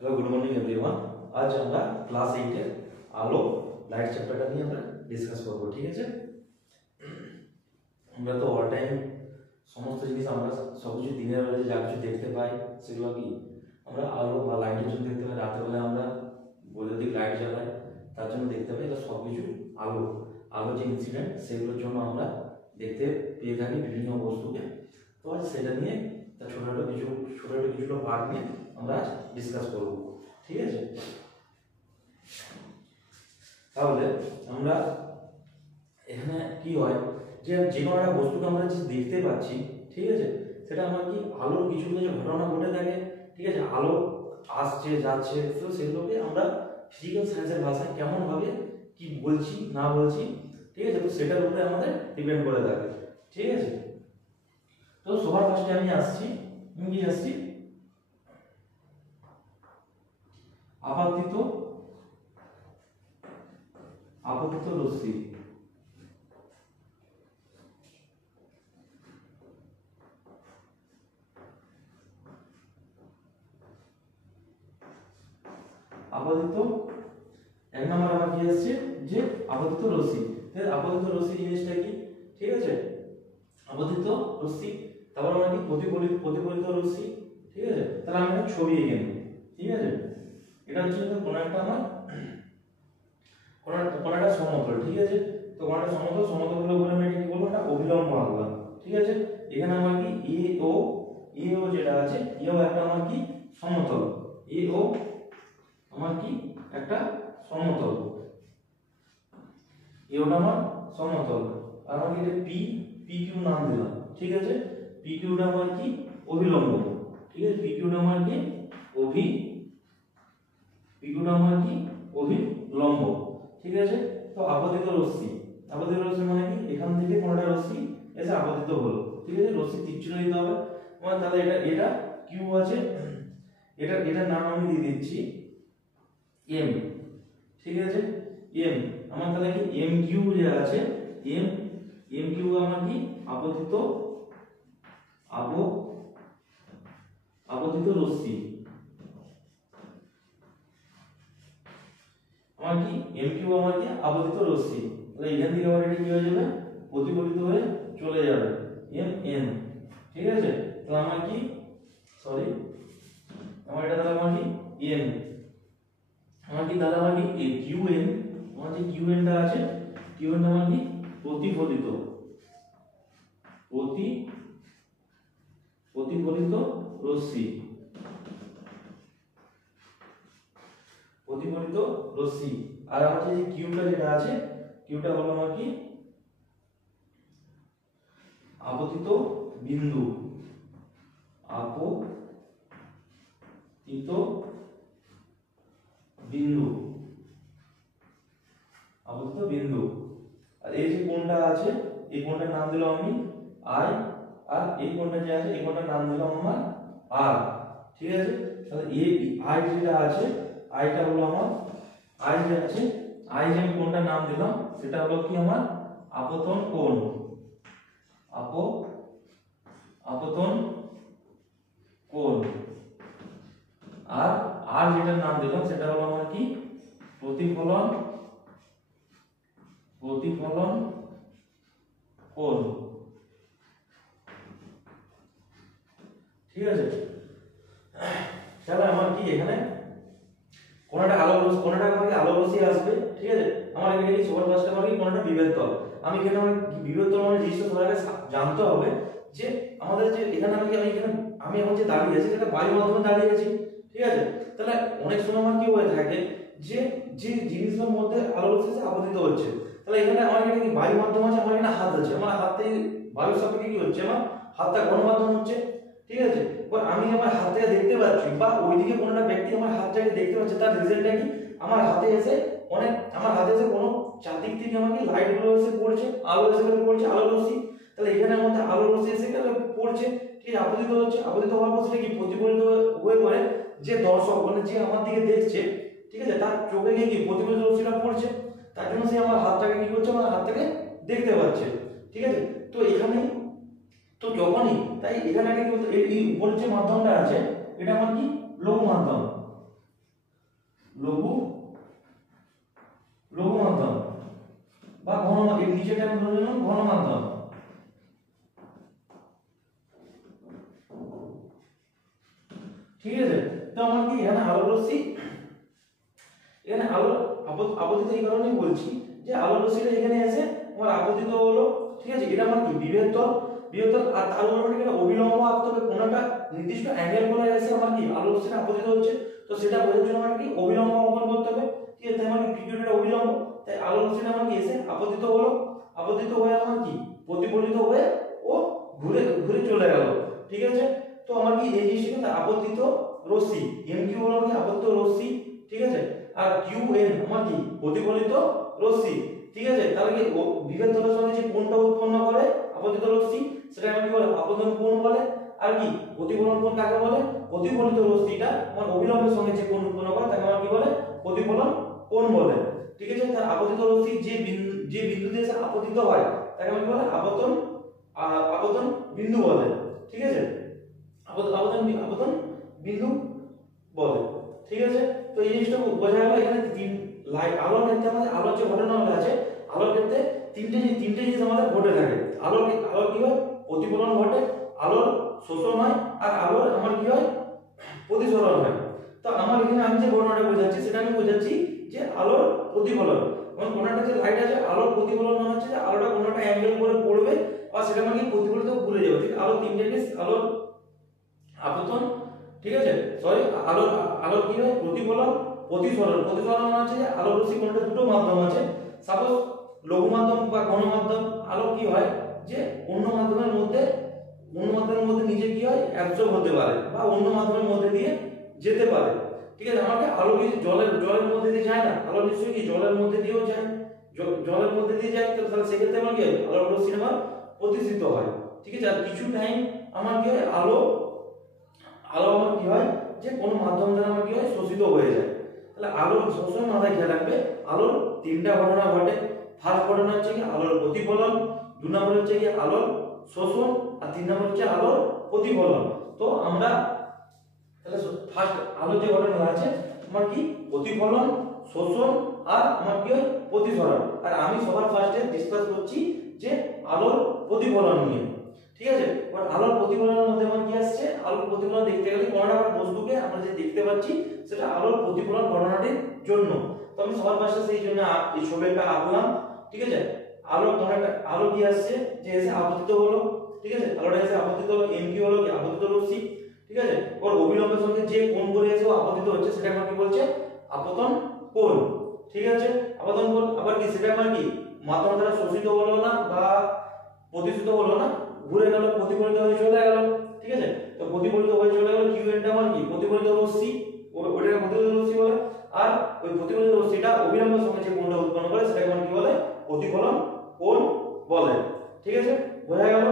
Hello, good morning everyone. আজ আমরা class 8 এর আলো লাইট চ্যাপ্টারটা নিয়ে আমরা ডিসকাস করব। ঠিক আছে, আমরা তো অল টাইম সমস্ত জিনিস আমরা সবকিছু দিনের বেলা যা কিছু দেখতে পাই সেগুলো কি আমরা আলো বা লাইটের জন্য দেখতে পাই। রাতের বেলা আমরা বৈদ্যুতিক লাইট জ্বালাই তার জন্য দেখতে পাই। এটা সবকিছু আলো আলো যে ইনসিডেন্ট সেগুলোর জন্য আমরা দেখতে পেয়ে থাকি বিভিন্ন বস্তুকে। তো আজ সেটা নিয়ে তার ছোট কিছুটা পার্ট নিয়ে আমরা আজ ডিসকাস করব। ঠিক আছে, তাহলে আমরা এখানে কি হয় যে কোনো একটা বস্তুকে আমরা যে দেখতে পাচ্ছি, ঠিক আছে, সেটা আমার কি আলোর কিছু কিছু ঘটনা ঘটে থাকে। ঠিক আছে, আলো আসছে যাচ্ছে, তো সেগুলোকে আমরা ফিজিক্যাল সায়েন্সের ভাষায় কেমন ভাবে কি বলছি না বলছি, ঠিক আছে, তো সেটার উপরে আমাদের ডিপেন্ড করে থাকে। ঠিক আছে, তো সবার ফার্স্টে আমি আসছি আপতিত রশ্মি। আপতিত এক নম্বর আমার কি আসছে যে আপতিত রশ্মি। আপতিত রশ্মি জিনিসটা কি? ঠিক আছে, আপতিত রশ্মি, তারপর আমরা কি প্রতিফলিত রশ্মি। ঠিক আছে, তাহলে আমি একটা ছবি এঁকে নেব। ঠিক আছে, এটা হচ্ছে কোন একটা আমার কোন একটা সমতল। ঠিক আছে, তো কোন একটা সমতলের উপরে আমি কি বলবো, একটা অভিলম্ব আঁকলাম। ঠিক আছে, এখানে আমার কি এ ও যেটা আছে, এ ও একটা আমার কি সমতল, এ ও আমার কি একটা সমতল, এ ওটা আমার সমতল। আর আমি এটা পি কিউ নাম দিলাম। ঠিক আছে, পি কিউটা আমার কি অভিলম্ব। ঠিক আছে, পি কিউটা আমার কি অভিলম্ব। ঠিক আছে, তো আপতিত রশ্মি মানে কি এখান থেকে কোনটা রশ্মি এসে আপতিত হলো। ঠিক আছে, রশ্মি তীর চিহ্ন দিতে হবে। মানে তাহলে এটা কিউ আছে, এটার নাম আমি দিয়ে দিচ্ছি এম। ঠিক আছে, এম আমার তাহলে কি এম কিউ যে আছে, এম কিউ আমার কি আপতিত রশ্মি। আমার কি এম কিউ আমার কি আপতিত রশ্মি। তাহলে এখান থেকে আবার এটা কি হয়ে যাবে, প্রতিফলিত হয়ে চলে যাবে এম এন। ঠিক আছে, তাহলে আমার কি আমার এটা তাহলে আমার কি এম, আমার কি তাহলে আমার কি কিউ এন, আমার যে কিউ এনটা আছে, কিউ এনটা আমার কি প্রতিফলিত রশ্মি। আর আমার যে কিউটা যেটা আছে, কিউটা হলো আমার কি আপতিত বিন্দু। আর এই যে কোণটা আছে, এই কোণটার নাম দিলাম আমি আই, আর এই কোণটা যে আছে এই কোণটার নাম দিলাম আমার আর। ঠিক আছে, তাহলে এই আই যেটা আছে, আইটা হলো আমার আই যে আছে, আই যে আমি কোণটার নাম দিলাম সেটা হলো কি আমার আপতন কোণ। আপতন কোণ। আর আর যেটার নাম দিলাম সেটা হলো আমার কি প্রতিফলন কোণ। ঠিক আছে, তাহলে আমার কি এখানে কোনটা আলো রশ্মি আসবে। ঠিক আছে, আমার এখানে কি সবার ফার্স্টে আমার কি কোনটা বিভেদ তল। আমি এখানে আমার বিভেদ তল মানে জিনিসটা সবাইকে জানতে হবে যে আমাদের যে এখানে আমি এখন যে দাঁড়িয়ে আছি সেটা বায়ু মাধ্যমে দাঁড়িয়ে আছি। ঠিক আছে, তাহলে অনেক সময় আমার কি হয়ে থাকে যে জিনিসের মধ্যে আলো রশ্মি আপতিত হচ্ছে, তাহলে এখানে আমার এখানে কি বায়ু মাধ্যম আছে, আমার এখানে হাত আছে, আমার হাতে বায়ুর সাপেক্ষে কি হচ্ছে, আমার হাতটা গণমাধ্যম হচ্ছে। ঠিক আছে, এবার আমি আমার হাতটাকে দেখতে পাচ্ছি বা ওইদিকে কোনো একটা ব্যক্তি আমার হাতটাকে দেখতে পাচ্ছে, তার রিজল্টটা কি আমার হাতে এসে কোনো চারদিক থেকে আমাকে লাইট গুলো এসে পড়ছে, আলো এসে পড়ছে, আলো রশ্মি। তাহলে এখানের মধ্যে আলো রশ্মি এসে পড়ছে, ঠিক আছে, আপতিত হচ্ছে। আপতিত হওয়ার পর সেটা কি প্রতিফলিত হয়ে করে যে দর্শক মানে যে আমার দিকে দেখছে, ঠিক আছে, তার চোখে গিয়ে কি প্রতিফলিত রশ্মিটা পড়ছে, তার জন্য সে আমার হাতটাকে কি করছে, আমার হাতটাকে দেখতে পাচ্ছে। ঠিক আছে, তো এখানে তো যখনই তাই এখানে কি বলতো, এই উপরের যে মাধ্যমটা আছে এটা আমার কি লঘু মাধ্যম। লঘু লঘু মাধ্যম বা ঘন, এর নিচেটা আমি ধরে নিলাম ঘন মাধ্যম। ঠিক আছে, তো আমার কি এখানে আলোক রশ্মি, এখানে আলো আপতিত এই কারণেই বলছি যে আলোক রশ্মিটা এখানে এসে আমার আপতিত হলো। ঠিক আছে, এটা আমার কি বিভেদ তল, বিভেদ তল, আর তার উপর এখানে অবিলম্ব আঁকতে হবে, কোনটা নির্দিষ্ট অ্যাঙ্গেল করে এসে আমার কি আলোক রশ্মিটা আপতিত হচ্ছে, তো সেটা বোঝার জন্য আমার কি অবিলম্ব অঙ্কন করতে হবে। ঠিক আছে, তাই আমার পিরিয়ডের অবিলম্ব, তাই আলোক রশ্মিটা আমার কি এসে আপতিত হলো, আপতিত হয়ে আমার কি প্রতিফলিত হয়ে ও ঘুরে ঘুরে চলে গেল। ঠিক আছে, তো আমার কি এই জিনিসটা আপতিত রশ্মি, এম কিউ হলো কি আপতিত রশ্মি। ঠিক আছে, আর কিউ এন আমার কি প্রতিফলিত রশ্মি। ঠিক আছে, তাহলে কি বিভেদ তলের সঙ্গে যে কোণটা উৎপন্ন করে আপতিত রশ্মি, সেটা আমরা কি বলে আপতন কোণ বলে। আর কি প্রতিফলন কোণ কাকে বলে, প্রতিফলিত রশ্মিটা আমার অবিলম্বের সঙ্গে যে কোণ উৎপন্ন করে তাকে আমরা কি বলে প্রতিফলন কোণ বলে। ঠিক আছে, তার আপতিত রশ্মি যে বিন্দুতে এসে আপতিত হয় তাকে আমরা কি বলে আপতন আপতন বিন্দু বলে। ঠিক আছে, আপতন বিন্দু বলে। ঠিক আছে, তো এই জিনিসটা বোঝা গেল। এখানে তিন আলোর ক্ষেত্রে আমাদের আলোর যে ঘটনাগুলো আছে, আলোর ক্ষেত্রে তিনটে জিনিস আমাদের ঘটে থাকে। আলোর কি হয় প্রতিফলন ঘটে, আলোর শোষণ হয়, আর আলোর আমার কি হয় প্রতিসরণ হয়। তো আমার এখানে আমি যে ঘটনাটা বোঝাচ্ছি সেটা আমি বোঝাচ্ছি যে আলোর প্রতিফলন, মানে কোনটা যে লাইট আছে আলোর প্রতিফলন মানে হচ্ছে যে আলোটা কোনটা অ্যাঙ্গেল করে পড়বে আর সেটা মানে প্রতিফলিত ঘুরে যাবে। ঠিক আলো তিনটে জিনিস, আলোর আপতন, ঠিক আছে সরি আলোর কি হয় প্রতিফলন, প্রতিসরণ। প্রতিসরণ মানে হচ্ছে যে আলোর রশ্মি কোনটা দুটো মাধ্যম আছে, সাপোজ লঘু মাধ্যম বা ঘন মাধ্যম, আলো কি হয় যে অন্য মাধ্যমের মধ্যে নিজে কি হয় অ্যাবজর্ব হতে পারে বা অন্য মাধ্যমের মধ্যে দিয়ে যেতে পারে। ঠিক আছে, আমাকে আলো কি জলের মধ্যে দিয়ে যায় না, আলো নিশ্চয়ই কি জলের মধ্যে দিয়েও যায়, জলের মধ্যে দিয়ে যায়, তাহলে সেক্ষেত্রে আমার কি হয় আলোর রশ্মি আমার প্রতিসিত হয়। ঠিক আছে, আর কিছু টাইম আমার কি হয় আলো আমার কি হয় যে কোনো মাধ্যম দ্বারা আমার কি হয় শোষিত হয়ে যায়। তাহলে আলোর সবসময় মাথায় খেয়াল রাখবে আলোর তিনটা ঘটনা ঘটে। ফার্স্ট ঘটনা হচ্ছে কি আলোর প্রতিফলন, দুই নম্বর হচ্ছে কি আলোর শোষণ, আর তিন নম্বর হচ্ছে আলোর প্রতিফলন। তো আমরা তাহলে ফার্স্ট আলোর যে ঘটনা আছে আমার কি প্রতিফলন, শোষণ আর আমার কি হয় প্রতিসরণ। আর আমি সবার ফার্স্টে ডিসকাস করছি যে আলোর প্রতিফলন নিয়ে। ঠিক আছে, এবার আলোর প্রতিফলনের মধ্যে আমার কি আসছে, আলোর প্রতিফলন দেখতে গেলে কোনো একটা বস্তুকে আমরা যে দেখতে পাচ্ছি সেটা আলোর প্রতিফলন ঘটনাটির জন্য। তো আমি সবার ফার্স্টে সেই জন্য এই ছবিটা আঁকলাম। ঠিক আছে, আলো কি আসছে যে এসে আপতিত হলো। ঠিক আছে, আলোটা এসে আপতিত হলো, এম কি হলো কি আপতিত রশ্মি। ঠিক আছে, ওর অবিলম্বের সঙ্গে যে কোণ করে এসে আপতিত হচ্ছে সেটা আমরা কি বলছে আপতন কোণ। ঠিক আছে, আপতন কোণ আবার কি সেটা আমার কি মাধ্যম দ্বারা শোষিত হলো না বা প্রতিসিত হলো না, ঘুরে গেল প্রতিফলিত হয়ে চলে গেল। ঠিক আছে, তো প্রতিফলিত হয়ে চলে গেল, কিউ এনটা আমার কি প্রতিফলিত রশ্মি, ওটাকে প্রতিফলিত রশ্মি বলে। আর ওই প্রতিফলিত রশ্মিটা অবিলম্বের সঙ্গে যে কোণটা উৎপন্ন করে সেটাকে আমরা কি বলে প্রতিফলন কোণ বলে। ঠিক আছে, বোঝা গেল।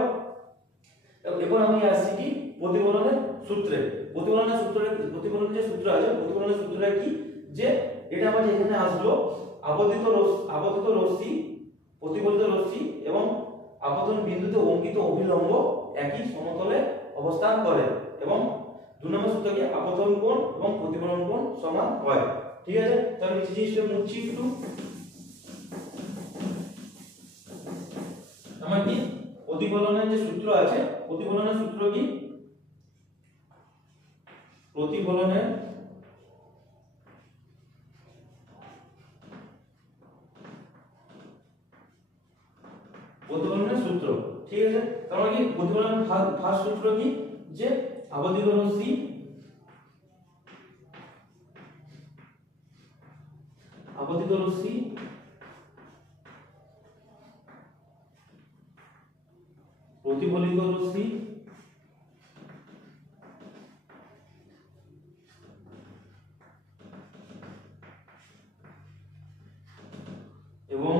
এবার আমি আসছি কি প্রতিফলনের সূত্রে। প্রতিফলনের যে সূত্র আছে, প্রতিফলনের সূত্রটা কি যে এটা আমার এখানে আসলো আপতিত রশ্মি, প্রতিফলিত রশ্মি এবং আপতন বিন্দুতে অঙ্কিত অভিলম্ব একই সমতলে অবস্থান করে এবং দুই নম্বর সূত্র কি আপতন কোণ এবং প্রতিফলন কোণ সমান হয়। ঠিক আছে, তাহলে নিচে জিনিসটা মুছছি একটু। আমার কি প্রতিফলনের যে সূত্র আছে, প্রতিফলনের সূত্র কি প্রতিফলনের সূত্র। ঠিক আছে, তাহলে কি প্রতিফলনের ফার্স্ট সূত্র কি যে আপতিত রশ্মি প্রতিফলিত রশ্মি এবং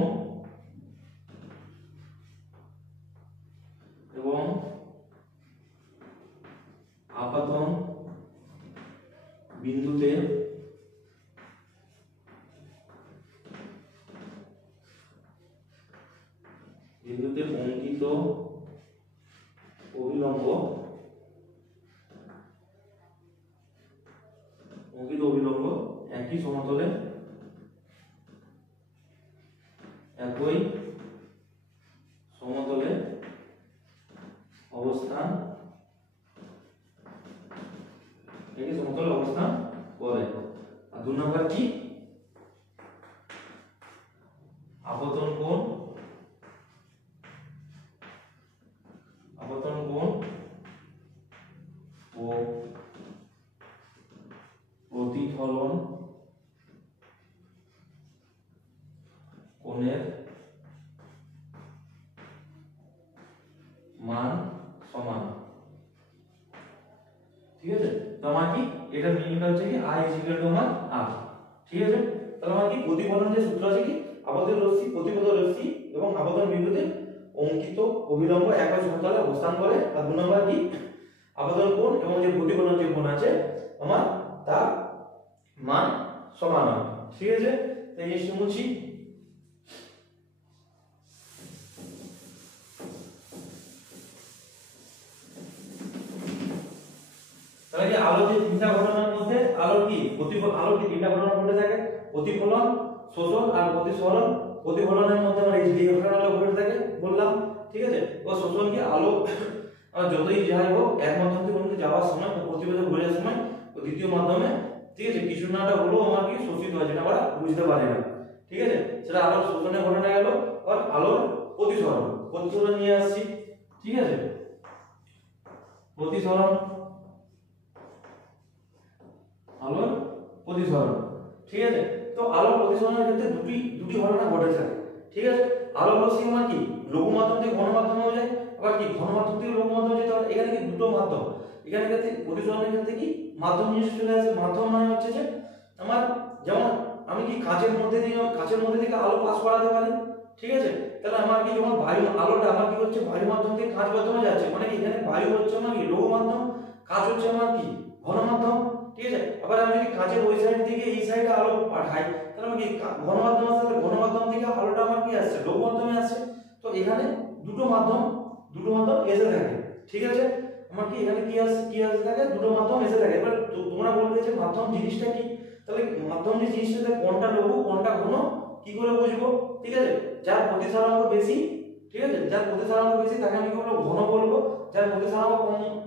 আপতন বিন্দুতে অঙ্কিত অভিলম্ব একই সমতলে একই সমতলে অবস্থান একই সমতলে অবস্থান করে। আর 2 নম্বর কি আপতন কোণ ও প্রতিফলন কোণের মান সমান। ঠিক আছে, তো আমার কি এটা মিনিংটা হচ্ছে কি I আমার R। ঠিক আছে, তাহলে আমার কি প্রতিফলন যে সূত্র আছে কি আবদ্ধ রশ্মি প্রতিফলিত রশ্মি এবং আবদ্ধন বিন্দুতে অঙ্কিত অভিলম্ব একই সমতলে অবস্থান করে। আর 2 নম্বর কি আবদ্ধন কোণ এবং যে প্রতিফলন যে কোণ আছে আমার তার মান সমান হয়। ঠিক আছে, তো এই জিনিসটা মুছি। তাহলে কি আলো যে তিনটা ঘটনার মধ্যে আলোর কি আলোর কি তিনটা ঘটনা ঘটে থাকে, প্রতিফলন, শোষণ আর প্রতিসরণ। প্রতিফলনের মধ্যে আমরা এই ঘটনাগুলো ঘটে থাকে বললাম। ঠিক আছে, ও শোষণ কি আলো যতই যাই হোক এক মাধ্যম থেকে অন্য যাওয়ার সময় প্রতিফলিত ঘুরে সময় ও দ্বিতীয় মাধ্যমে ঠিক আছে কিছু নাটা হলো আমার কি শোষিত হয় যেটা আমরা বুঝতে পারি না। ঠিক আছে, সেটা আলোর শোষণের ঘটনা গেল। আর আলোর প্রতিসরণ নিয়ে আসছি। ঠিক আছে, প্রতিসরণ আলোর প্রতিসরণ। ঠিক আছে, তো আলোর প্রতিসরণের ক্ষেত্রে দুটি ঘটনা ঘটে থাকে। ঠিক আছে, আলো রশ্মি আমার কি লঘু মাধ্যম থেকে ঘন মাধ্যমে হয়ে যায়, আবার কি ঘন মাধ্যম থেকে লঘু মাধ্যমে যেতে হয়। এখানে কি দুটো মাধ্যম, এখানে ক্ষেত্রে প্রতিসরণের ক্ষেত্রে কি মাধ্যম জিনিস চলে আসে। মাধ্যম মানে হচ্ছে যে আমার যেমন আমি কি কাঁচের মধ্যে থেকে আলো পাস করাতে পারি। ঠিক আছে, তাহলে আমার কি যখন বায়ু আলোটা আমার কি হচ্ছে বায়ু মাধ্যম থেকে কাঁচ মাধ্যমে যাচ্ছে, মানে কি এখানে বায়ু হচ্ছে আমার কি লঘু মাধ্যম, কাঁচ হচ্ছে আমার কি ঘন মাধ্যম। ঠিক আছে, আবার আমি যদি কাঁচের ওই সাইড থেকে এই সাইডে আলো পাঠাই তাহলে আমার কি ঘন মাধ্যম আসছে, ঘন মাধ্যম থেকে আলোটা আমার কি আসছে লঘু মাধ্যমে আসছে। তো এখানে দুটো মাধ্যম এসে থাকে। ঠিক আছে, আমার কি এখানে কি আসে থাকে দুটো মাধ্যম এসে থাকে। এবার তোমরা বলবে যে মাধ্যম জিনিসটা কি, তাহলে মাধ্যম যে জিনিসটাতে কোনটা লঘু কোনটা ঘন কি করে বুঝবো। ঠিক আছে, যার প্রতিসরাঙ্ক বেশি, ঠিক আছে যার প্রতিসরাঙ্ক বেশি তাকে আমি কি বলবো ঘন বলবো, যার প্রতিসরাঙ্ক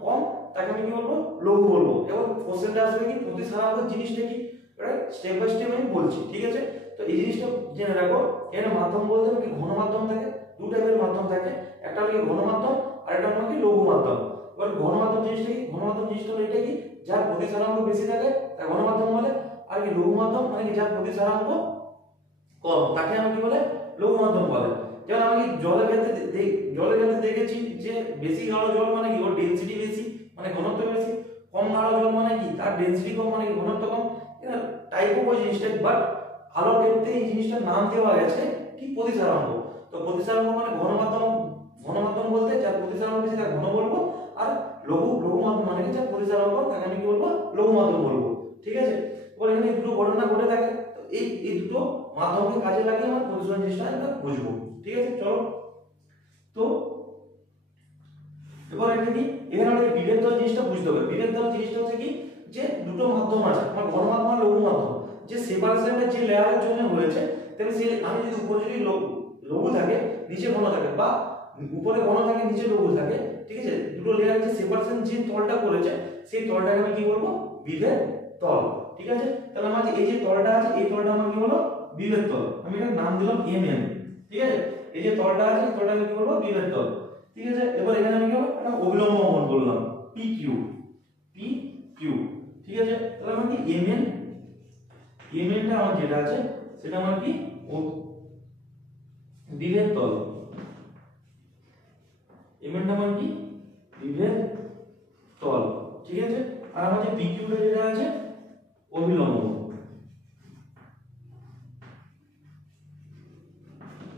কম তাকে আমি কি বলবো লঘু বলবো। এবং কোশ্চেনটা আসবে কি প্রতিসরাঙ্ক জিনিসটা কি, এটা স্টেপ বাই স্টেপ আমি বলছি। ঠিক আছে, তো এই জিনিসটা জেনে রাখো। এখানে মাধ্যম বলতে কি ঘন মাধ্যম থাকে, দু টাইপের মাধ্যম থাকে, একটা হলো ঘন মাধ্যম আর একটা হলো কি লঘু মাধ্যম। এবার ঘন মাধ্যম জিনিসটা কি, ঘন মাধ্যম জিনিসটা হলো এটা কি যার প্রতিসরাঙ্ক বেশি থাকে তাকে ঘন মাধ্যম বলে। আর কি লঘু মাধ্যম মানে কি যার প্রতিসরাঙ্ক কম তাকে আমরা কি বলে লঘু মাধ্যম বলে। যেমন আমি জলের ক্ষেত্রে দেখেছি যে বেশি গাঢ় জল মানে কি ওর ডেনসিটি বেশি মানে ঘনত্ব বেশি, কম গাঢ় জল মানে কি তার ডেনসিটি কম মানে কি ঘনত্ব কম। এটা টাইপ অফ জিনিসটা, বাট আলোর ক্ষেত্রে এই জিনিসটার নাম দেওয়া গেছে কি প্রতিসরাঙ্ক। তো প্রতিসরাঙ্ক মানে ঘন মাধ্যম বলতে যার প্রতিসরাঙ্ক বেশি তাকে ঘন বলবো, আর লঘু মাধ্যম মানে কি যার প্রতিসরাঙ্ক তাকে আমি কি বলবো লঘু মাধ্যম বলবো। ঠিক আছে, এবার এখানে দুটো ঘটনা ঘটে থাকে, তো এই দুটো মাধ্যমকে কাজে লাগিয়ে আমরা প্রতিসরণ জিনিসটা আমরা বুঝবো। ঠিক আছে, চলো। তো এবার এটা কি এখানে আমাদের বিভেদ দল জিনিসটা বুঝতে হবে। বিভেদ দল জিনিসটা হচ্ছে কি যে দুটো মাধ্যম আছে, আমার ঘন মাধ্যম আর লঘু মাধ্যম, যে সেপারেশনটা যে লেয়ারের জন্য হয়েছে তাহলে সেই আমি যদি উপরে যদি লঘু থাকে নিচে ঘন থাকে, বা উপরে ঘন থাকে নিচে লঘু থাকে, ঠিক আছে দুটো লেয়ারের যে সেপারেশন যে তলটা করেছে সেই তলটাকে আমি কি বলবো বিভেদ তল। ঠিক আছে, তাহলে আমার এই যে তলটা আছে এই তলটা আমার কি হলো বিভেদ তল, আমি এটার নাম দিলাম mm। ঠিক আছে, এই যে তলটা আছে এই তলটাকে কি বলবো বিভেদ তল। ঠিক আছে, এবার এখানে আমি কি বলবো একটা অবিলম্ব কোণ বললাম PQ। ঠিক আছে, তাহলে আমার কি mn টা আমার যেটা আছে সেটা আমার কি বিভেদ তল। mn টা আমার কি বিভেদ তল। ঠিক আছে, আর আমার যে PQ টা যেটা আছে অভিলম্ব।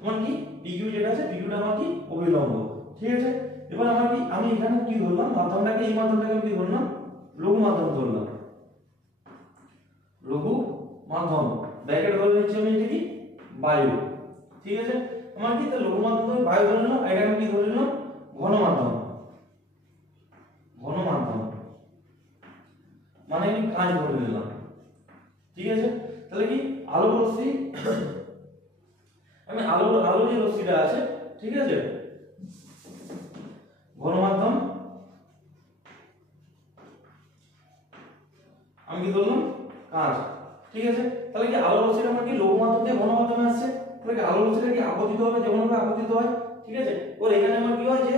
আমার কি PQ যেটা আছে PQ টা আমার কি অভিলম্ব। ঠিক আছে, এবার আমার কি আমি এখানে কি ধরলাম মাধ্যমটাকে, এই মাধ্যমটাকে আমি কি ধরলাম লঘু মাধ্যম ধরলাম, লঘু মাধ্যম ব্র্যাকেট ধরে নিচ্ছি আমি এটা কি বায়ু। ঠিক আছে, আমার কি লঘু মাধ্যম ধরে বায়ু ধরে নিলাম, এটা আমি কি ধরে নিলাম ঘন মাধ্যম মানে আমি কাঁচ ধরে নিলাম। ঠিক আছে, তাহলে কি আলোক রশ্মি আমি আলো যে রশ্মিটা আছে, ঠিক আছে, ঘনমাধ্যম আমি কি বললাম কাঁচ, ঠিক আছে। তাহলে কি আলো রশ্মিটা আমার কি লৌহ মাধ্যম থেকে ঘনমাধ্যমে আসছে, তাহলে কি আলো রশ্মিটা কি আপতিত হবে, যেমনভাবে আপতিত হয়, ঠিক আছে। ওর এখানে আমার কি হয় যে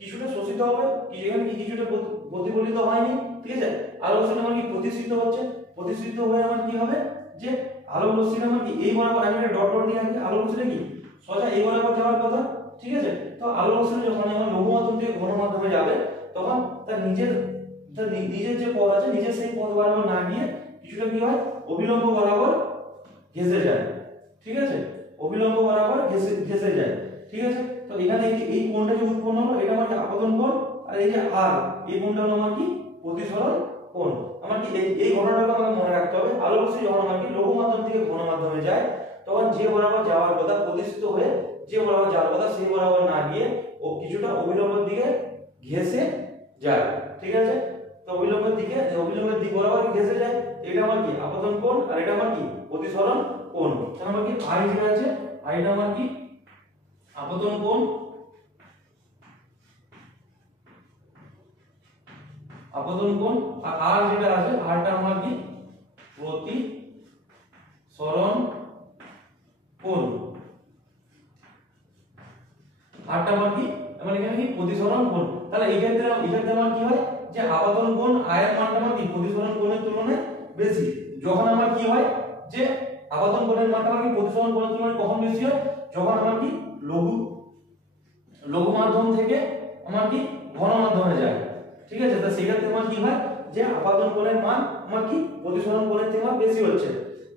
কিছুটা শোষিত হবে, এখানে কি কিছুটা প্রতিফলিত হয়নি, ঠিক আছে। আলো রশ্মিটা আমার কি প্রতিসৃত হচ্ছে, প্রতিসৃত হয়ে আমার কি হবে যে আলো রশ্মিটা আমার কি এই বরাবর, আমি একটা ডট ডট দিয়ে আঁকি, আলো রশ্মিটা কি সোজা এই বরাবর যাওয়ার কথা, ঠিক আছে। তো আলো রশ্মি যখন আমার লৌহ মাধ্যম থেকে ঘন মাধ্যমে যাবে তখন তার নিজের যে পথ আছে, নিজের সেই পথ বরাবর না গিয়ে কিছুটা কি হয় অবিলম্ব বরাবর ঘেঁষে যায়, ঠিক আছে, অবিলম্ব বরাবর ঘেঁষে যায়, ঠিক আছে। তো এখানে এই কোণটা যে উৎপন্ন হলো এটা আমার কি আপতন কোণ, আর এই যে আর এই কোণটা হলো আমার কি প্রতিসরণ কোণ। আমার কি এই ঘটনাটাকে আমাকে মনে রাখতে হবে। আলো রশ্মি যখন আমার কি লৌহ মাধ্যম থেকে ঘন মাধ্যমে যায় তখন যে বরাবর যাওয়ার কথা, প্রতিষ্ঠিত হয়ে যে বরাবর যাওয়ার কথা সেই বরাবর না গিয়ে ও কিছুটা অবিলম্বের দিকে ঘেঁষে যায়, ঠিক আছে। তো অবিলম্বের দিক বরাবর ঘেঁষে যায়, এটা আমার কি আপতন কোণ আর এটা আমার কি প্রতিসরণ কোণ। তাহলে আমার কি আই যেটা আছে, আইটা আমার কি আপতন কোণ, আপতন কোণ, আর আর যেটা আছে আরটা আমার কি প্রতিসরণ কোণ, আরটা আমার কি আমার এখানে কি প্রতিসরণ কোণ। তাহলে এই ক্ষেত্রে আমার কি হয় যে আপতন কোণ আয়ের মানটা আমার কি প্রতিসরণ কোণের তুলনায় বেশি। যখন আমার কি হয় যে আপতন কোণের মানটা আমার কি প্রতিসরণ কোণের তুলনায় কখন বেশি হয়, যখন আমার কি লঘু মাধ্যম থেকে আমার কি ঘন মাধ্যমে যায়, ঠিক আছে। তো সেই ক্ষেত্রে আমার কি হয় যে আপতন কোণের মান আমার কি প্রতিসরণ কোণের থেকে আমার বেশি হচ্ছে।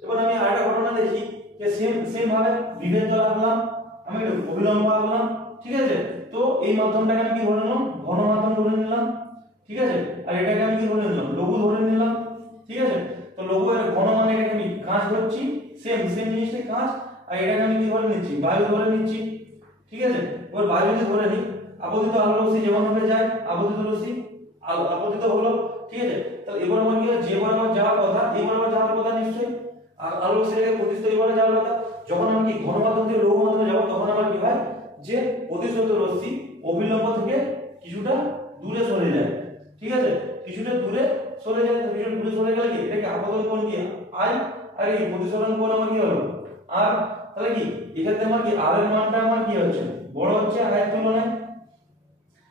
এবার আমি আরেকটা ঘটনা দেখি যে সেম ভাবে বিভেদ দ্বারা আঁকলাম, আমি অবিলম্ব আঁকলাম, ঠিক আছে। তো এই মাধ্যমটাকে আমি কি ধরে নিলাম ঘন মাধ্যম ধরে নিলাম, ঠিক আছে, আর এটাকে আমি কি ধরে নিলাম লঘু ধরে নিলাম, ঠিক আছে। তো লঘু আর ঘন মানে এটাকে আমি কাঁচ ধরছি, সেম জিনিসটাই কাঁচ, আর এটাকে আমি কি ধরে নিচ্ছি বায়ু ধরে নিচ্ছি, ঠিক আছে। এবার বায়ু যদি ধরে নিই, আপতিত আলো রশ্মি যেমন ভাবে যায় আপতিত রশ্মি আপতিত হলো, ঠিক আছে। তাহলে এবার আমার কি হয় যে বরাবর যাওয়ার কথা এই বরাবর যাওয়ার কথা নিশ্চয়ই, আর আলো রশ্মিটাকে প্রতিসৃত এবারে যাওয়ার কথা। যখন আমি কি ঘন মাধ্যম থেকে লঘু মাধ্যমে যাব তখন আমার কি হয় যে প্রতিসৃত রশ্মি অবিলম্ব থেকে কিছুটা দূরে সরে যায়, ঠিক আছে, কিছুটা দূরে সরে যায়। কিছুটা দূরে সরে গেলে কি এটাকে আপতন কোণ কি আই, আর এই প্রতিসরণ কোণ আমার কি হলো আর। তাহলে কি এক্ষেত্রে আমার কি আর এর মানটা আমার কি হচ্ছে বড় হচ্ছে আয়ের তুলনায়,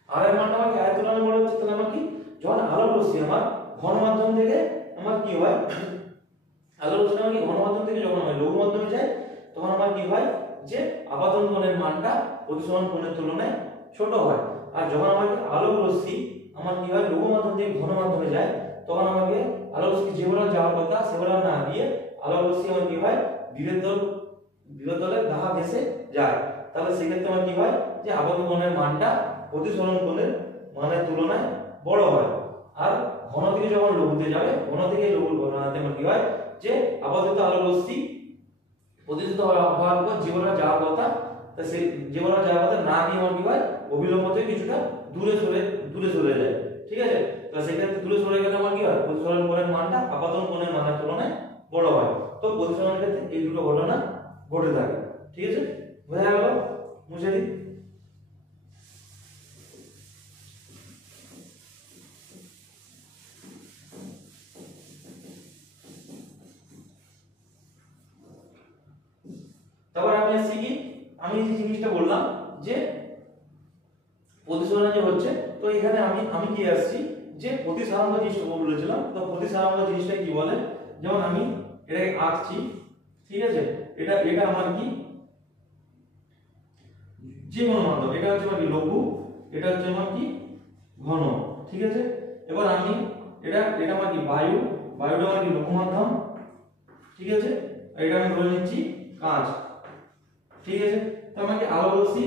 আর এর মানটা আমার কি আয়ের তুলনায় বড় হচ্ছে। তাহলে আমার কি যখন আলো রশ্মি আমার ঘন মাধ্যম থেকে আমার কি হয়, আলো রশ্মি আমার কি ঘন মাধ্যম থেকে যখন হয় লঘু মাধ্যমে যায় তখন আমার কি হয় যে আপতন কোণের মানটা প্রতিসরণ কোণের তুলনায় ছোট হয়। আর যখন আমার আলো রশ্মি আমার কি হয় লঘু মাধ্যম থেকে ঘন মাধ্যমে যায় তখন আমাকে আলো রশ্মি যে বরাবর যাওয়ার কথা সে বরাবর না গিয়ে আলো রশ্মি আমার কি হয় বিভেদ দলের দাহা ভেসে যায়। তাহলে সেক্ষেত্রে আমার কি হয় যে আপতন কোণের মানটা প্রতিসরণ কোণের মানের তুলনায় বড় হয়। আর ঘন থেকে যখন লঘুতে যাবে ঘন থেকে লঘু ঘনাতে আমার কি হয় যে আপতিত আলো রশ্মি প্রতিসৃত হওয়ার পর যে বরাবর যাওয়ার কথা তা সে যে বরাবর যাওয়ার কথা না গিয়ে আমার কি হয় অবিলম্ব থেকে কিছুটা দূরে সরে যায়, ঠিক আছে। তো সেক্ষেত্রে দূরে সরে গেলে আমার কি হয় প্রতিসরণ কোণের মানটা আপতন কোণের মানের তুলনায় বড় হয়। তো প্রতিসরণের ক্ষেত্রে এই দুটো ঘটনা ঘটে থাকে, ঠিক আছে। বোঝা গেল? মুছে দিই। তারপর আমি আসছি কি আমি যে জিনিসটা বললাম যে প্রতিসরণ যে হচ্ছে, তো এখানে আমি কি আসছি যে প্রতিসারাঙ্ক জিনিসটা বলেছিলাম। তো প্রতিসারাঙ্ক জিনিসটা কি বলে, যেমন আমি এটাকে আঁকছি, ঠিক আছে, এটা আমার কি যে কোনো মাধ্যম, এটা হচ্ছে আমার কি লঘু, এটা হচ্ছে আমার কি ঘন, ঠিক আছে। এবার আমি এটা আমার কি বায়ুটা আমার কি লঘু মাধ্যম, ঠিক আছে, এটা আমি ধরে নিচ্ছি কাঁচ, ঠিক আছে। তো আমাকে আলো রশ্মি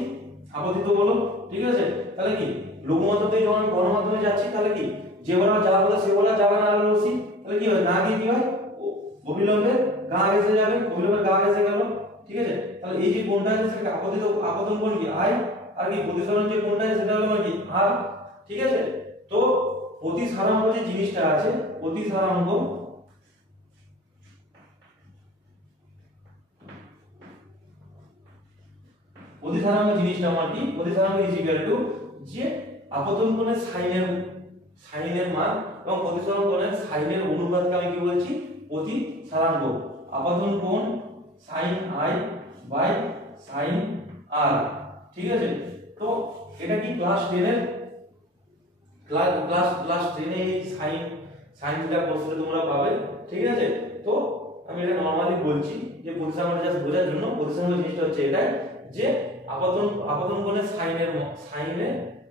আপতিত বলো, ঠিক আছে। তাহলে কি লঘু মাধ্যম থেকে যখন ঘন মাধ্যমে যাচ্ছি তাহলে কি যে বরাবর যাওয়ার কথা সে বরাবর যাবে না আলো রশ্মি, তাহলে কি হয় না গিয়ে কি হয় অবিলম্বে গা ঘেঁষে যাবে, অবিলম্বে গা ঘেঁষে গেল, ঠিক আছে। তাহলে এই যে কোণটা আছে সেটা আপতন কোণ কি আই, আর কি প্রতিসরণ যে কোণটা আছে সেটা হলো কি আর, ঠিক আছে। তো প্রতিসারাঙ্ক যে জিনিসটা আছে প্রতিসারাঙ্ক প্রতিসারাঙ্ক জিনিসটা আমার কি, প্রতিসারাঙ্ক ইজ ইকুয়াল টু যে আপতন কোণের সাইনের মান এবং প্রতিসরণ কোণের সাইনের অনুপাতকে আমি কি বলছি, প্রতিসারাঙ্ক। আপতন কোণ sin i by sin r, ঠিক আছে। তো এটা কি ক্লাস 10 এর ক্লাস 10 এ এই sin থিটা কোশ্চেন তোমরা পাবে, ঠিক আছে। তো আমি এটা নরমালি বলছি যে প্রতিসারাঙ্কটা জাস্ট বোঝার জন্য। প্রতিসারাঙ্ক জিনিসটা হচ্ছে এটাই যে আপতন কোণের সাইনের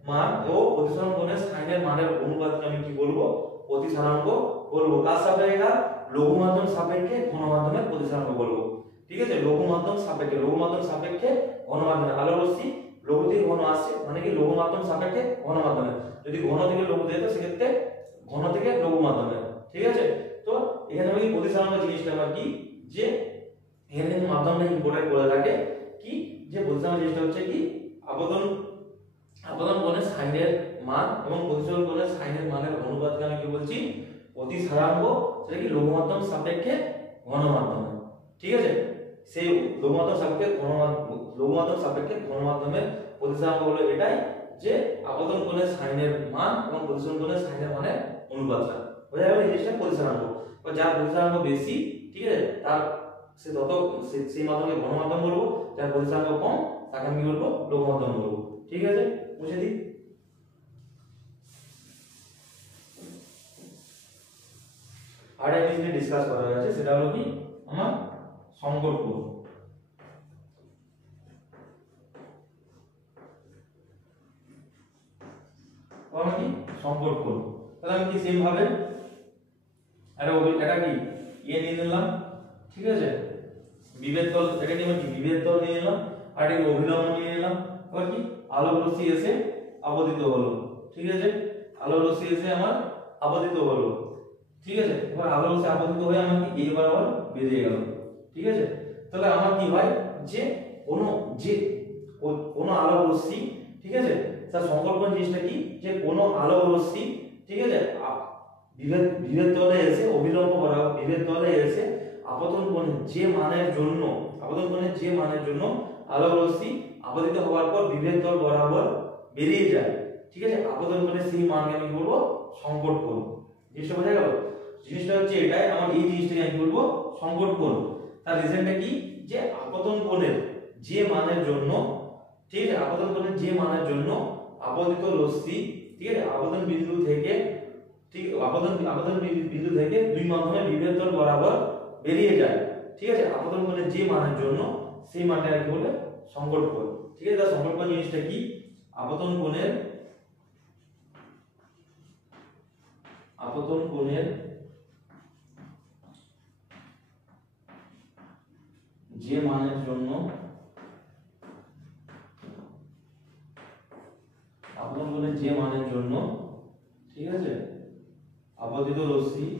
মান ও প্রতিসরণ কোণের সাইনের মানের অনুপাতকে আমি কি বলবো, প্রতিসারাঙ্ক বলবো। কার সাপেক্ষে, লঘু মাধ্যম সাপেক্ষে ঘন মাধ্যমের প্রতিসারাঙ্ক বলবো, ঠিক আছে। লঘু মাধ্যম সাপেক্ষে ঘন মাধ্যমে, আলোর রশ্মি লঘু থেকে ঘন আসছে মানে কি লঘু মাধ্যম সাপেক্ষে ঘন মাধ্যমে, যদি ঘন থেকে লঘু দেয় তো সেক্ষেত্রে ঘন থেকে লঘু মাধ্যমে, ঠিক আছে। তো এখানে আমি প্রতিসারাঙ্ক জিনিসটা আমার কি, যে এখানে কিন্তু মাধ্যমটা ইম্পর্টেন্ট করে থাকে কি, যে প্রতিসারাঙ্ক জিনিসটা হচ্ছে কি আপতন কোণের সাইনের মান এবং প্রতিসরণ কোণের সাইনের মানের অনুপাতকে আমি কি বলছি, প্রতিসারাঙ্ক। সেটা কি লঘু মাধ্যম সাপেক্ষে ঘন মাধ্যমে, ঠিক আছে। সেই লঘু মাধ্যম সাপেক্ষে ঘন মাধ্যমের প্রতিসারাঙ্ক হলো এটাই যে আপতন কোণের সাইনের মান এবং প্রতিসরণ কোণের সাইনের মানের অনুপাতটা, বোঝা গেল। এই জিনিসটা প্রতিসারাঙ্ক। যার প্রতিসারাঙ্ক বেশি, ঠিক আছে, তার সেই মাধ্যমকে ঘন মাধ্যম বলবো। যার প্রতিসারাঙ্ক কম তাকে আমি বলবো লঘু মাধ্যম বলবো, ঠিক আছে। বুঝে দিই। আর একটা জিনিস ডিসকাস করা হয়েছে, সেটা হলো কি আমার সংকট কোণ। কি সংকট কোণ, তাহলে আমি কি সেম ভাবে এটা কি নিয়ে নিলাম, ঠিক আছে। বিভেদ তল, এটা কি আমি বিভেদ তল নিয়ে নিলাম, আর এটা অভিলম্ব নিয়ে নিলাম। এবার কি আলোক রশ্মি এসে আপতিত হলো, ঠিক আছে। আলোক রশ্মি এসে আমার আপতিত হলো, ঠিক আছে। এবার আলোক রশ্মি আপতিত হয়ে আমার কি এই বরাবর বেরিয়ে গেল, ঠিক আছে। তাহলে আমার কি হয় যে কোন আলোক রশ্মি, ঠিক আছে, তার সংকট কোণ জিনিসটা কি, যে কোন আলোক রশ্মি, ঠিক আছে, বিভেদ তলে এসে অভিলম্ব বরাবর বিভেদ তলে এসে আপতন কোণের যে মানের জন্য আলোক রশ্মি আপতিত হওয়ার পর বিভেদ তল বরাবর বেরিয়ে যায়, ঠিক আছে। আপতন কোণের সেই মানকে আমি বলবো সংকট কোণ। জিনিসটা বোঝা গেল। জিনিসটা হচ্ছে এটাই, আমার এই জিনিসটাকে আমি বলবো সংকট কোণ। তার রিজনটা কি, যে আপতন কোণের যে মানের জন্য, ঠিক আছে, আপতন কোণের যে মানের জন্য আপতিত রশ্মি, ঠিক আছে, আপতন বিন্দু থেকে দুই মাধ্যমে বিভেদ তল বরাবর বেরিয়ে যায়, ঠিক আছে। আপতন কোণের যে মানের জন্য সেই মানটাকে কি বলে সংকট কোণ, ঠিক আছে। তার সংকট কোণ জিনিসটা কি, আপতন কোণের যে মানের জন্য ঠিক আছে, আপতিত রশ্মি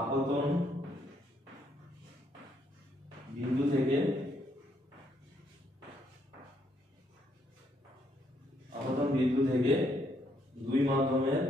আপতন বিন্দু থেকে দুই মাধ্যমের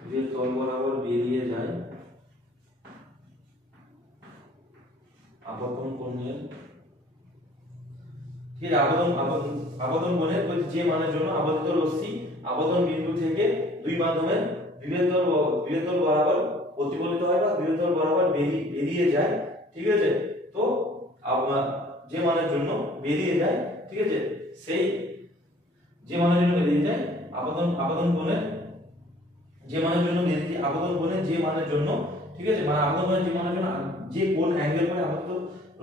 বিভেদ তল বরাবর বেরিয়ে যায় আপতন কোণের, ঠিক আছে। আপতন কোণের যে মানের জন্য আপতিত রশ্মি আপতন বিন্দু থেকে দুই মাধ্যমের বিভেদ তল বরাবর প্রতিফলিত হয় বা বিভেদ তল বরাবর বেরিয়ে যায়, ঠিক আছে। তো যে মানের জন্য বেরিয়ে যায়, ঠিক আছে, সেই যে মানের জন্য বেরিয়ে যায় আপতন কোণের যে মানের জন্য ঠিক আছে, মানে আপতন কোণের যে মানের জন্য যে কোণ অ্যাঙ্গেল করে আপতিত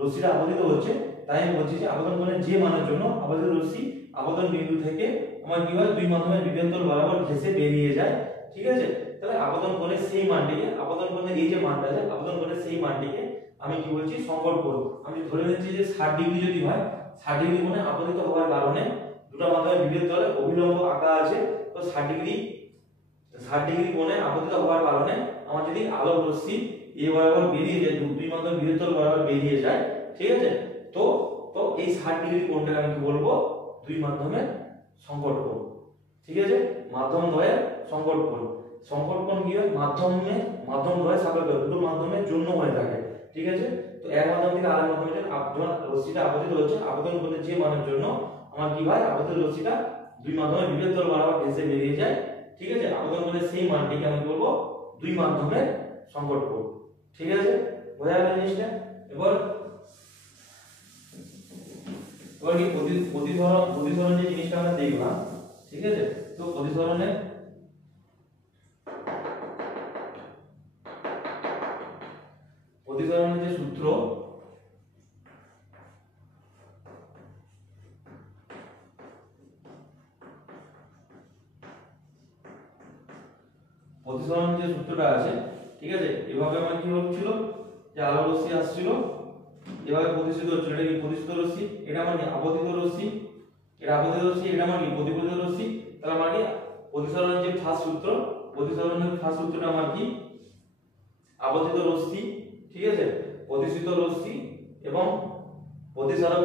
রশ্মিটা আপতিত হচ্ছে, তাই আমি বলছি যে আপতন কোণের যে মানের জন্য আপতিত রশ্মি আপতন বিন্দু থেকে আমার কি হয় দুই মাধ্যমের বিভেদ তল বরাবর ঘেঁষে বেরিয়ে যায়, ঠিক আছে। তাহলে আপতন কোণের সেই মানটিকে, আপতন কোণের এই যে মানটা আছে, আপতন কোণের সেই মানটিকে আমি কি বলছি সংকট কোণ। আমি ধরে নিচ্ছি যে 60 ডিগ্রি যদি হয়, 60 ডিগ্রি কোণে আপতিত হওয়ার কারণে দুটো মাধ্যমের বিভেদ তলে অভিলম্ব আঁকা আছে, তো 60 ডিগ্রি 60 ডিগ্রি কোণে আপতিত হওয়ার কারণে আমার যদি আলোক রশ্মি এ বরাবর বেরিয়ে যায়, দুই মাধ্যম বিভেদতল বরাবর বেরিয়ে যায়, ঠিক আছে, তো তো এই 60 ডিগ্রি কোণটাকে আমি কি বলবো, দুই মাধ্যমের সংকট কোণ, ঠিক আছে, মাধ্যম দ্বয়ের সংকট কোণ। সংকট কোণ কি হয়, মাধ্যম দ্বয়ের সাপেক্ষ দুটো মাধ্যমের জন্য হয়ে থাকে, ঠিক আছে। তো এক মাধ্যম থেকে আরেক মাধ্যমে যখন রশ্মিটা আপতিত হচ্ছে, আপতন করতে যে মানের জন্য আমার কি হয়, আপতিত রশ্মিটা দুই মাধ্যমের বিভেদতল বরাবর ভেসে বেরিয়ে যায়, ঠিক আছে, আপতন করতে সেই মানটিকে আমি বলবো দুই মাধ্যমের সংকট কোণ, ঠিক আছে, বোঝা গেল জিনিসটা। এবার কি প্রতিসরণ যে জিনিসটা আমরা দেখলাম, ঠিক আছে, তো প্রতিসরণের যে সূত্র, প্রতিসরণ যে সূত্রটা আছে, ঠিক আছে, এভাবে আমার কি হচ্ছিল যে আলো রশ্মি আসছিল, এভাবে প্রতিসৃত হচ্ছিল, এটা কি প্রতিসৃত রশ্মি, এটা আমার কি আপতিত রশ্মি, এটা আপতিত রশ্মি, এটা আমার কি প্রতিফলিত রশ্মি। তাহলে আমার কি প্রতিসরণের যে ফার্স্ট সূত্রটা আমার কি আপতিত রশ্মি, ঠিক আছে, প্রতিসৃত রশ্মি এবং প্রতিসারক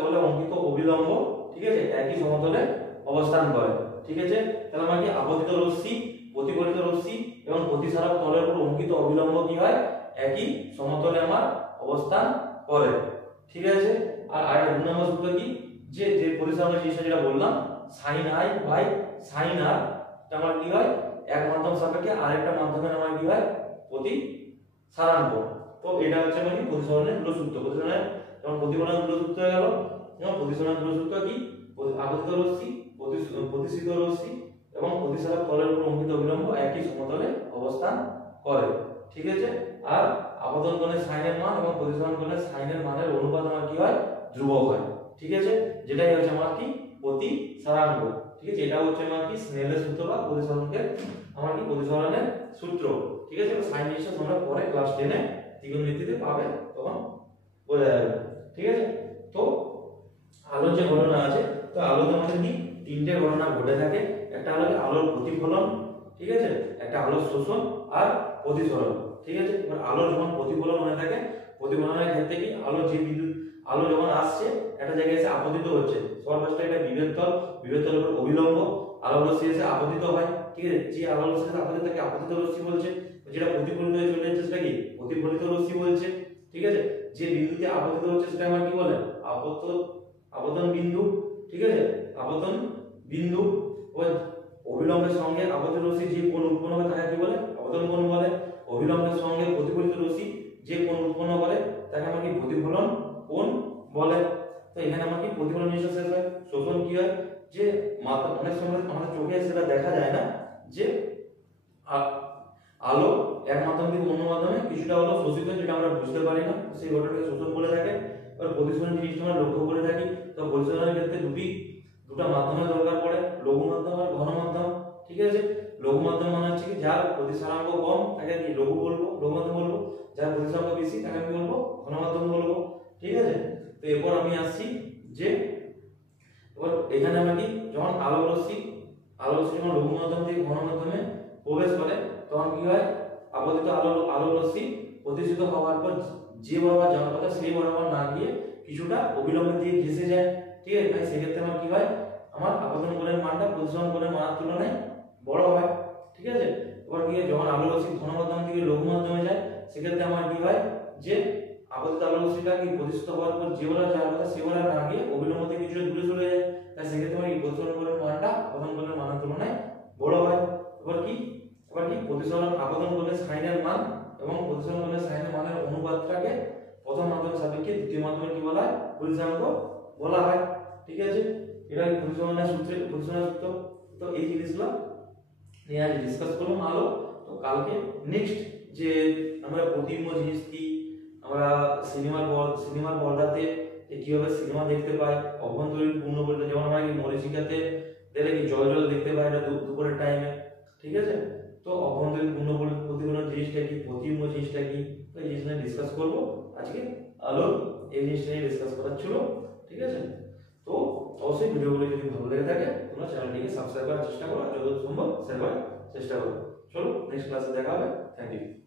তলে অঙ্কিত অবিলম্ব, ঠিক আছে, একই সমতলে অবস্থান করে, ঠিক আছে। তাহলে আমার কি আপতিত রশ্মি, প্রতিফলিত রশ্মি এবং প্রতিসারক তলের উপর অঙ্কিত অবিলম্ব কি হয়, একই সমতলে আমার অবস্থান করে, ঠিক আছে। আর দুই নম্বর সূত্র কি, যে প্রতিসরণের জিনিসটা যেটা বললাম sin i by sin r, আমার কি হয়, এক মাধ্যম সাপেক্ষে আরেকটা মাধ্যমের আমার কি হয় প্রতিসারাঙ্ক। তো এটা হচ্ছে মানে প্রতিসরণের দুটো সূত্র, প্রতিসরণের যেমন প্রতিফলনের দুটো সূত্র হয়ে গেল, যেমন প্রতিসরণের দুটো সূত্র কি, আপতিত রশ্মি, প্রতিসৃত রশ্মি এবং প্রতিসারক তলের উপর অঙ্কিত অবিলম্ব একই সমতলে অবস্থান করে, ঠিক আছে। আর আপতন কোণের সাইনের মান এবং প্রতিসরণ কোণের সাইনের মানের অনুপাত আমার কি হয়, ধ্রুবক হয়, ঠিক আছে, যেটাই হচ্ছে আমার কি প্রতিসারাঙ্ক, ঠিক আছে। এটা হচ্ছে আমার কি স্নেলের সূত্র বা প্রতিসরণের আমার কি প্রতিসরণের সূত্র, ঠিক আছে। সাইন জিনিসটা তোমরা পরে ক্লাস 10 এ ত্রিকোণমিতিতে পাবে, তখন বোঝা যাবে, ঠিক আছে। তো আলোর যে ঘটনা আছে, তো আলোতে আমাদের কি তিনটে ঘটনা ঘটে থাকে, একটা হলো আলোর প্রতিফলন, ঠিক আছে, একটা আলোর শোষণ আর প্রতিসরণ, ঠিক আছে। এবার আলোর যখন প্রতিফলন হয়ে থাকে, প্রতিফলনের ক্ষেত্রে কি আলো যখন আসছে একটা জায়গায় এসে আপতিত হচ্ছে, সবার ফার্স্টে একটা বিভেদতলের উপর অবিলম্ব আলো রশ্মি এসে আপতিত হয়, ঠিক আছে, যে আলো রশ্মি এসে আপতিত থাকে আপতিত রশ্মি বলছে, যেটা প্রতিফলিত হয়ে চলে যাচ্ছে সেটা কি প্রতিফলিত রশ্মি বলছে, ঠিক আছে। যে বিন্দুতে আপতিত হচ্ছে সেটা আমরা কি বলে আপতন বিন্দু, ঠিক আছে, আপতন বিন্দু। ওই অবিলম্বের সঙ্গে আপতিত রশ্মি যে কোণ উৎপন্ন করে তাকে কি বলে, আপতন কোণ বলে। অবিলম্বের সঙ্গে প্রতিফলিত রশ্মি যে কোণ উৎপন্ন করে তাকে আমরা কি প্রতিফলন কোণ বলে। তো এখানে আমরা কি প্রতিফলন জিনিসটা শেষ হয়। শোষণ কি হয়, যে অনেক সময় আমাদের চোখে সেটা দেখা যায় না, যে আলো এক মাধ্যম থেকে অন্য মাধ্যমে কিছুটা হলো শোষিত, যেটা আমরা বুঝতে পারি না, সেই ঘটনাকে শোষণ বলে থাকে। এবার প্রতিসরণ জিনিসটা আমরা লক্ষ্য করে থাকি, তো প্রতিসরণের ক্ষেত্রে দুটা মাধ্যমের দরকার পড়ে, লঘু মাধ্যম আর ঘন মাধ্যম, ঠিক আছে। লঘু মাধ্যম মানে হচ্ছে কি যার প্রতিসারাঙ্ক কম তাকে কি লঘু বলবো, লঘু মাধ্যম বলবো, যার প্রতিসারাঙ্ক বেশি তাকে আমি বলবো ঘন মাধ্যম বলবো, ঠিক আছে। তো এরপর আমি আসছি যে এবার এখানে আমরা কি যখন আলো রশ্মি যখন লঘু মাধ্যম থেকে ঘন মাধ্যমে প্রবেশ করে তখন কি হয়, আপতিত আলো রশ্মি প্রতিসৃত হওয়ার পর যে বরাবর যাওয়ার কথা সেই বরাবর না গিয়ে কিছুটা অবিলম্বে দিয়ে ঘেসে যায়, ঠিক আছে। তাই সেক্ষেত্রে আমার কি হয়, আমার আপতন কোণের মানটা প্রতিসরণ কোণের মানের তুলনায় বড় হয়, ঠিক আছে। এবার কি যখন আলো রশ্মি ঘন মাধ্যম থেকে লঘু মাধ্যমে যায় সেক্ষেত্রে আমার কি হয়, যে আপতিত আলো রশ্মিটা কি প্রতিসৃত হওয়ার পর যে বরাবর যাওয়ার কথা সেই বরাবর না গিয়ে অবিলম্ব থেকে কিছুটা দূরে চলে যায়, তাই সেক্ষেত্রে আমার এই প্রতিসরণ কোণের মানটা আপতন কোণের মানের তুলনায় বড় হয়। এবার কি প্রতিসরণ আপতন কোণের সাইনের মান এবং প্রতিসরণ কোণের সাইনের মানের অনুপাতটাকে প্রথম মাধ্যমের সাপেক্ষে দ্বিতীয় মাধ্যমের কি বলা হয়, প্রতিসারাঙ্ক বলা হয়, ঠিক আছে। এটা প্রতিসরণের সূত্র। তো এই জিনিসগুলো নিয়ে আজ ডিসকাস করলাম আলো। তো কালকে নেক্সট যে আমরা প্রতিবিম্ব জিনিস কি, আমরা সিনেমার পর্দাতে কিভাবে সিনেমা দেখতে পাই, অভ্যন্তরীণ পূর্ণ পরিচয়, যেমন আমরা মরিচিকাতে দেখলে কি জল দেখতে পাই এটা দুপুরের টাইমে, ঠিক আছে। তো অভ্যন্তরীণ পূর্ণ প্রতিফলন জিনিসটা কি, প্রতিবিম্ব জিনিসটা কি, তো এই জিনিসটা ডিসকাস করবো আজকে। আলো এই জিনিসটা নিয়ে ডিসকাস করার ছিল, ঠিক আছে। তো অবশ্যই ভিডিওগুলো যদি ভালো লেগে থাকে তোমরা চ্যানেলটিকে সাবস্ক্রাইব করার চেষ্টা করো, যতদূর সম্ভব শেয়ার করার চেষ্টা করবো। চলো নেক্সট ক্লাসে দেখা হবে। Thank you.